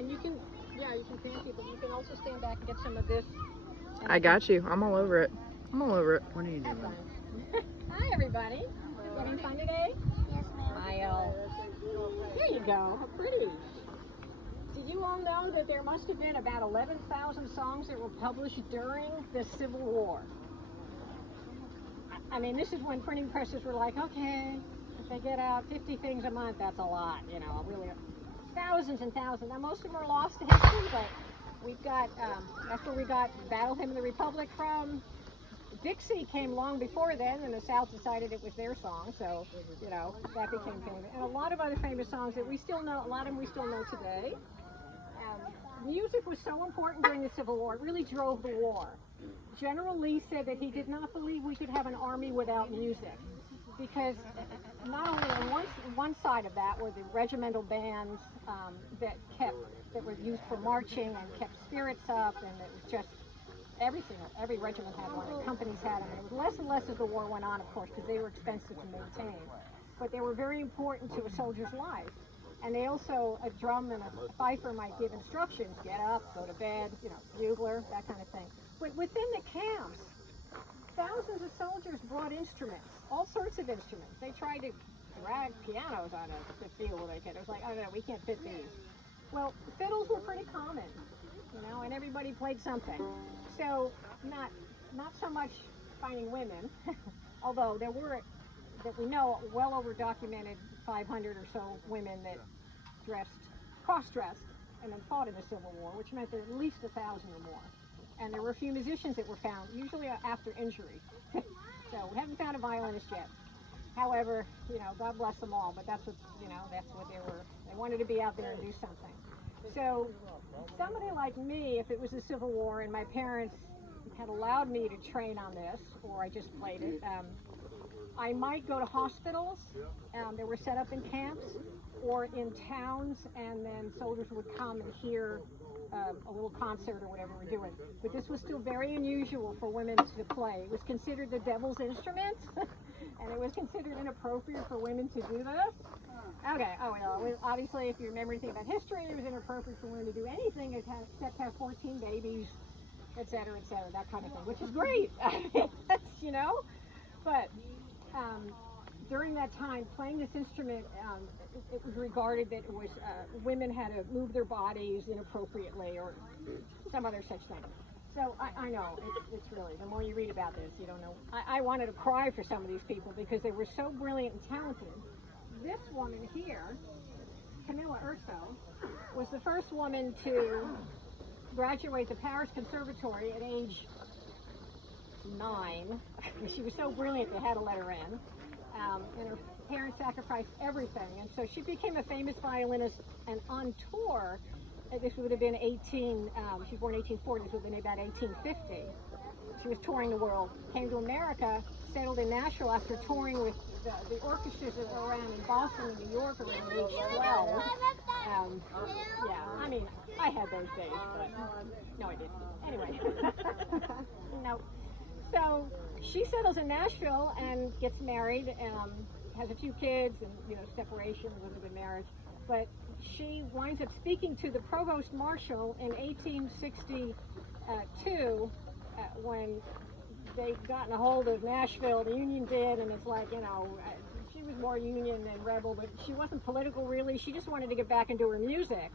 And you can, yeah, you can fan people. You can also stand back and get some of this. I got you. I'm all over it. I'm all over it. What are you doing? Hi, everybody. Having fun today? Yes, ma'am. Smile. There you go. How pretty. Did you all know that there must have been about 11,000 songs that were published during the Civil War? I mean, this is when printing presses were like, okay, if they get out 50 things a month, that's a lot, you know, really. Thousands and thousands. Now, most of them are lost to history, but we've got, that's where we got Battle Hymn of the Republic from. Dixie came long before then, and the South decided it was their song, so, you know, that became famous. And a lot of other famous songs that we still know, a lot of them we still know today. Music was so important during the Civil War. It really drove the war. General Lee said that he did not believe we could have an army without music, because not only on one side of that were the regimental bands that were used for marching and kept spirits up, and it was just every regiment had one, and companies had them, and it was less and less as the war went on, of course, because they were expensive to maintain. But they were very important to a soldier's life. And they also, a drum and a fifer might give instructions, get up, go to bed, you know, bugler, that kind of thing. But within the camps, thousands of soldiers brought instruments, all sorts of instruments. They tried to drag pianos onto the field with it. It was like, oh no, we can't fit these. Well, fiddles were pretty common, you know, and everybody played something. So not so much finding women, although there were, that we know, well over documented 500 or so women that cross-dressed, and then fought in the Civil War, which meant there were at least 1,000 or more. And there were a few musicians that were found, usually after injury. So we haven't found a violinist yet. However, you know, God bless them all, but that's what, you know, that's what they were. They wanted to be out there and do something. So somebody like me, if it was the Civil War and my parents had allowed me to train on this, or I just played it, I might go to hospitals that were set up in camps or in towns, and then soldiers would come and hear a little concert or whatever we're doing. But this was still very unusual for women to play. It was considered the devil's instrument, and it was considered inappropriate for women to do this. Okay, oh well, obviously if you remember anything about history, it was inappropriate for women to do anything except have 14 babies, etc., that kind of thing, which is great. You know, but during that time, playing this instrument, it was regarded that it was women had to move their bodies inappropriately or some other such thing. So I know, it's really, the more you read about this, you don't know. I wanted to cry for some of these people because they were so brilliant and talented. This woman here, Camilla Urso, was the first woman to graduate the Paris Conservatory at age 9. She was so brilliant they had to let her in, and her parents sacrificed everything, and so she became a famous violinist. And on tour, this would have been she was born in 1840, this would have been about 1850. She was touring the world, came to America, settled in Nashville after touring with the orchestras that were around in Boston and New York around age 12. Yeah, I mean, I had those days, but no, I didn't. Anyway, no. So she settles in Nashville and gets married, has a few kids, and, you know, separation, a little bit of marriage. But she winds up speaking to the provost marshal in 1862 when they'd gotten a hold of Nashville. The Union did, and it's like, you know, she was more Union than rebel, but she wasn't political really. She just wanted to get back into her music.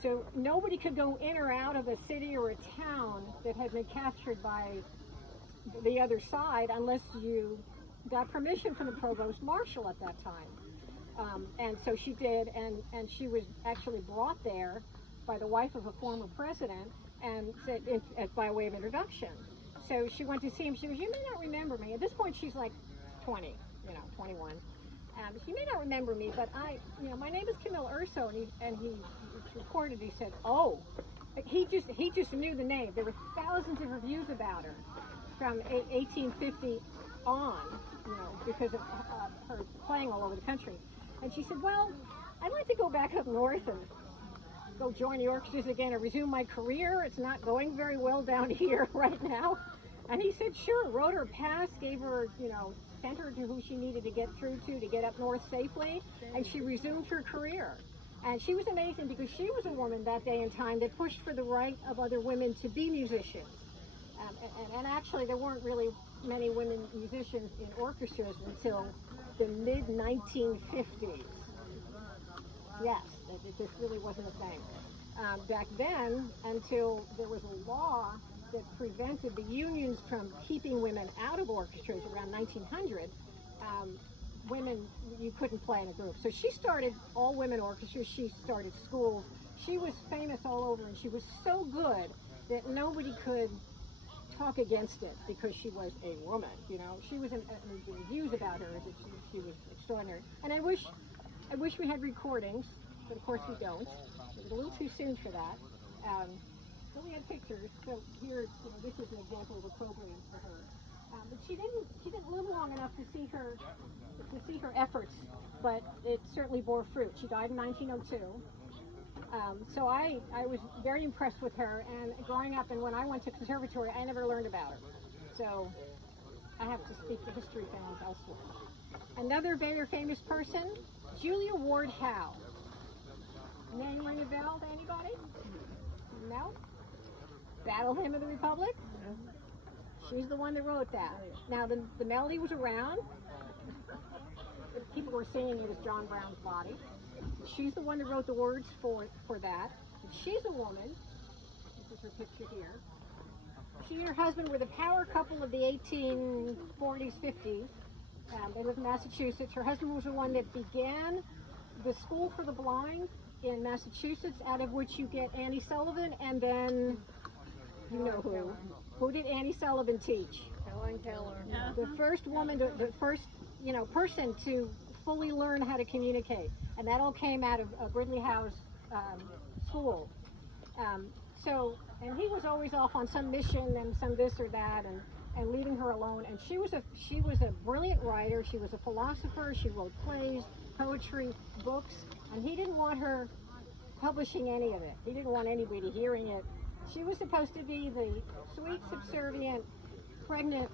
So nobody could go in or out of a city or a town that had been captured by the other side unless you got permission from the provost marshal at that time. And so she did, and she was actually brought there by the wife of a former president, and said, by way of introduction. So she went to see him. She goes, "You may not remember me." At this point, she's like 20, 21. "You may not remember me, but my name is Camilla Urso." And he recorded. He said, "Oh," he just knew the name. There were thousands of reviews about her from 1850 on, because of her playing all over the country. And she said, "Well, I'd like to go back up north and go join the orchestras again and resume my career. It's not going very well down here right now." And he said, sure, wrote her a pass, gave her, sent her to who she needed to get through to get up north safely, and she resumed her career. And she was amazing because she was a woman that day and time that pushed for the right of other women to be musicians. And actually, there weren't really many women musicians in orchestras until the mid-1950s. Yes, it just really wasn't a thing. Back then, until there was a law that prevented the unions from keeping women out of orchestras around 1900, women, you couldn't play in a group. So she started all-women orchestras. She started schools. She was famous all over, and she was so good that nobody could talk against it because she was a woman. You know, she was. The views about her is that she was extraordinary. And I wish we had recordings, but of course we don't. It was a little too soon for that. But we had pictures. So here, this is an example of a program for her. But she didn't live long enough to see her efforts, but it certainly bore fruit. She died in 1902. So I was very impressed with her, and growing up, and when I went to conservatory, I never learned about her. So I have to speak to history fans elsewhere. Another very famous person, Julia Ward Howe. Name ring a bell to anybody? No? Battle Hymn of the Republic? She's the one that wrote that. Now, the melody was around. People were singing it as John Brown's Body. She's the one that wrote the words for that. And she's a woman. This is her picture here. She and her husband were the power couple of the 1840s, 50s. They lived in Massachusetts. Her husband was the one that began the School for the Blind in Massachusetts, out of which you get Annie Sullivan, and then you know who. Who did Annie Sullivan teach? Helen Keller. The first woman, the first person to fully learn how to communicate, and that all came out of Gridley Howe's school. And he was always off on some mission and some this or that, and leaving her alone. And she was a brilliant writer. She was a philosopher. She wrote plays, poetry, books, and he didn't want her publishing any of it. He didn't want anybody hearing it. She was supposed to be the sweet, subservient, pregnant,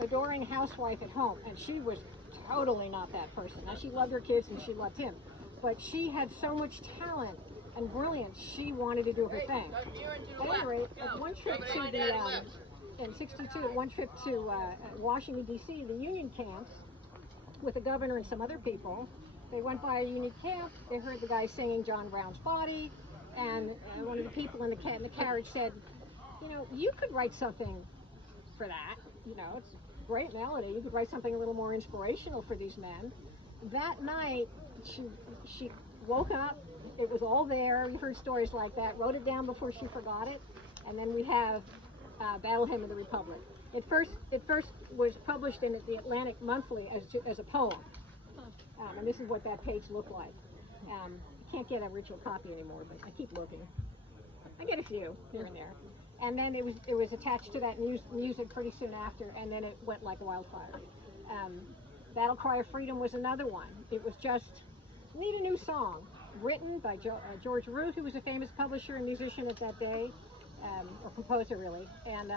adoring housewife at home, and she was totally not that person. Now, she loved her kids and she loved him, but she had so much talent and brilliance, she wanted to do her thing. At any rate, at one trip in '62, at one trip to Washington, D.C., the Union camps, with the governor and some other people, they went by a Union camp, they heard the guy singing John Brown's Body, and one of the people in the carriage said, you could write something for that. It's a great melody. You could write something a little more inspirational for these men. That night, she woke up. It was all there. We heard stories like that. Wrote it down before she forgot it. And then we have Battle Hymn of the Republic. It first was published in the Atlantic Monthly as a poem. And this is what that page looked like. I can't get a original copy anymore, but I keep looking. I get a few here and there. And then it was attached to that music pretty soon after, and then it went like wildfire. Battle Cry of Freedom was another one. It was just, need a new song, written by George Root, who was a famous publisher and musician of that day, or composer really, and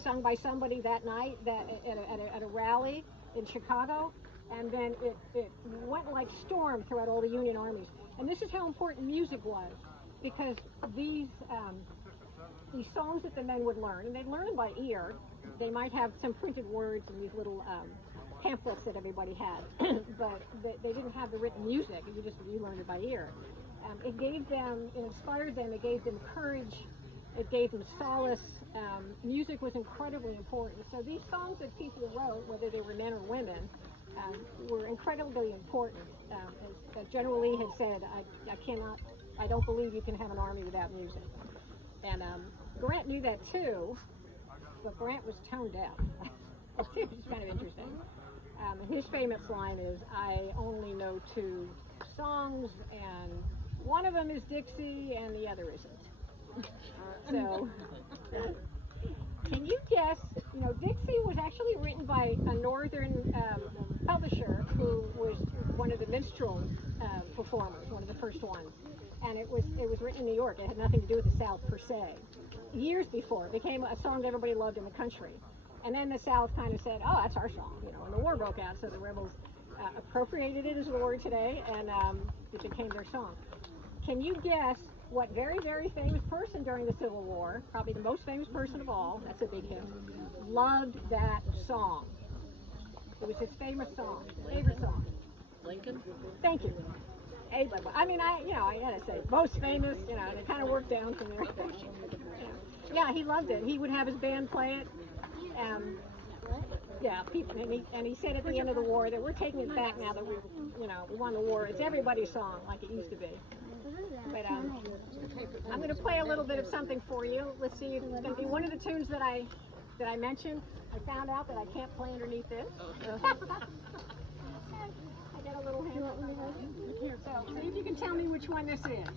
sung by somebody that night at a rally in Chicago, and then it went like storm throughout all the Union armies. And this is how important music was, because these songs that the men would learn, and they'd learn them by ear. They might have some printed words in these little pamphlets that everybody had, but they didn't have the written music. You learned it by ear. It inspired them. It gave them courage. It gave them solace. Music was incredibly important. So these songs that people wrote, whether they were men or women, were incredibly important. As General Lee had said, I don't believe you can have an army without music. And Grant knew that too, but Grant was tone deaf. It was kind of interesting. His famous line is, I only know 2 songs, and one of them is Dixie, and the other isn't. So, can you guess, Dixie was actually written by a northern publisher who was one of the minstrel performers, one of the first ones. And it was written in New York. It had nothing to do with the South per se. Years before, it became a song that everybody loved in the country. And then the South kind of said, oh, that's our song, and the war broke out, so the rebels appropriated it as the word today, and it became their song. Can you guess what very, very famous person during the Civil War, probably the most famous person of all, that's a big hint, loved that song? It was his famous song, favorite song. Lincoln? Thank you. Abe, I mean, I gotta say, most famous, it kind of worked down from there. Yeah, he loved it. He would have his band play it. Yeah, people, and he said at the end of the war that we're taking it back now that we won the war. It's everybody's song, like it used to be. But I'm going to play a little bit of something for you. Let's see. It's going to be one of the tunes that I mentioned. I found out that I can't play underneath this. So. I got a little hand. So see if you can tell me which one this is.